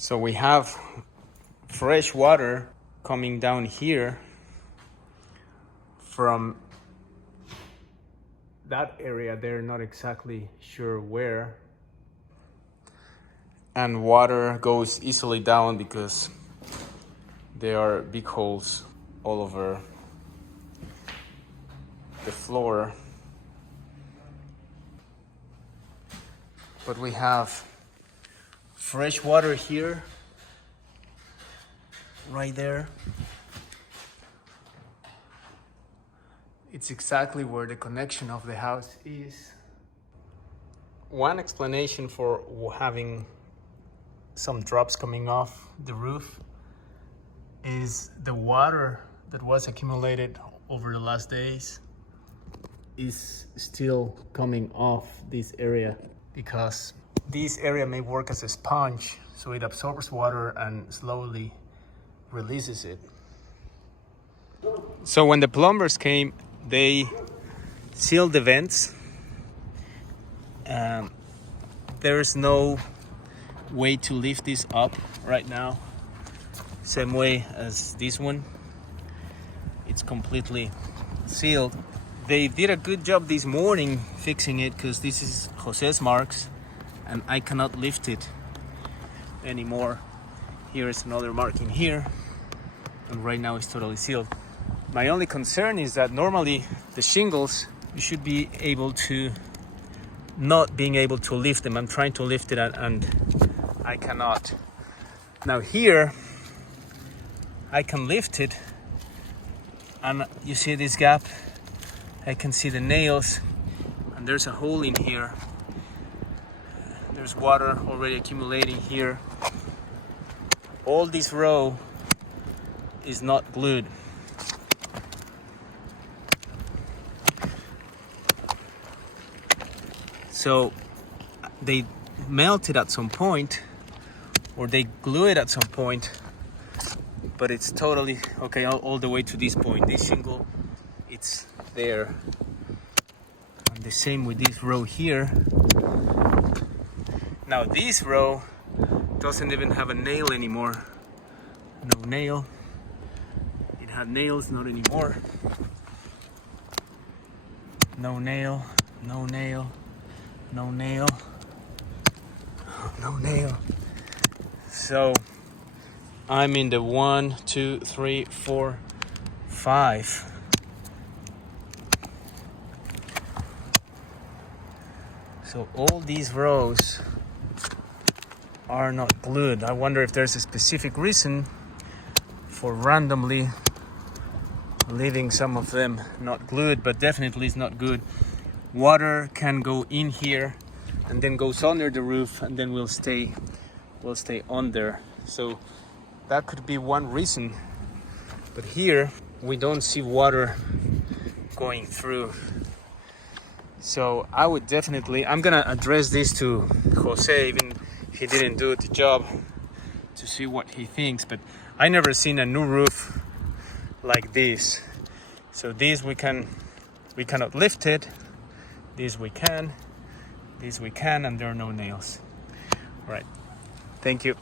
So we have fresh water coming down here from that area. They're not exactly sure where. And water goes easily down because there are big holes all over the floor. But we have fresh water here, right there. It's exactly where the connection of the house is. One explanation for having some drops coming off the roof is the water that was accumulated over the last days is still coming off this area, because this area may work as a sponge, so it absorbs water and slowly releases it. So when the plumbers came, they sealed the vents. There's no way to lift this up right now, same way as this one. It's completely sealed. They did a good job this morning fixing it, because this is Jose's marks and I cannot lift it anymore. Here is another mark in here, and right now it's totally sealed. My only concern is that normally the shingles, you should be able to not being able to lift them. I'm trying to lift it and I cannot. Now here I can lift it, and you see this gap, I can see the nails, and there's a hole in here. There's water already accumulating here. All this row is not glued. So they melt it at some point, or they glue it at some point, but it's totally okay all the way to this point. This shingle, it's there. And the same with this row here. Now this row doesn't even have a nail anymore. No nail. It had nails, not anymore. No nail, no nail, no nail, no nail. So I'm in the 1, 2, 3, 4, 5. So all these rows are not glued. I wonder if there's a specific reason for randomly leaving some of them not glued, but definitely it's not good. Water can go in here and then goes under the roof, and then will stay under. So that could be one reason. But here we don't see water going through. So I would definitely, I'm gonna address this to Jose, even if he didn't do the job, to see what he thinks. But I never seen a new roof like this. So this we cannot lift it. This we can, and there are no nails. All right, thank you.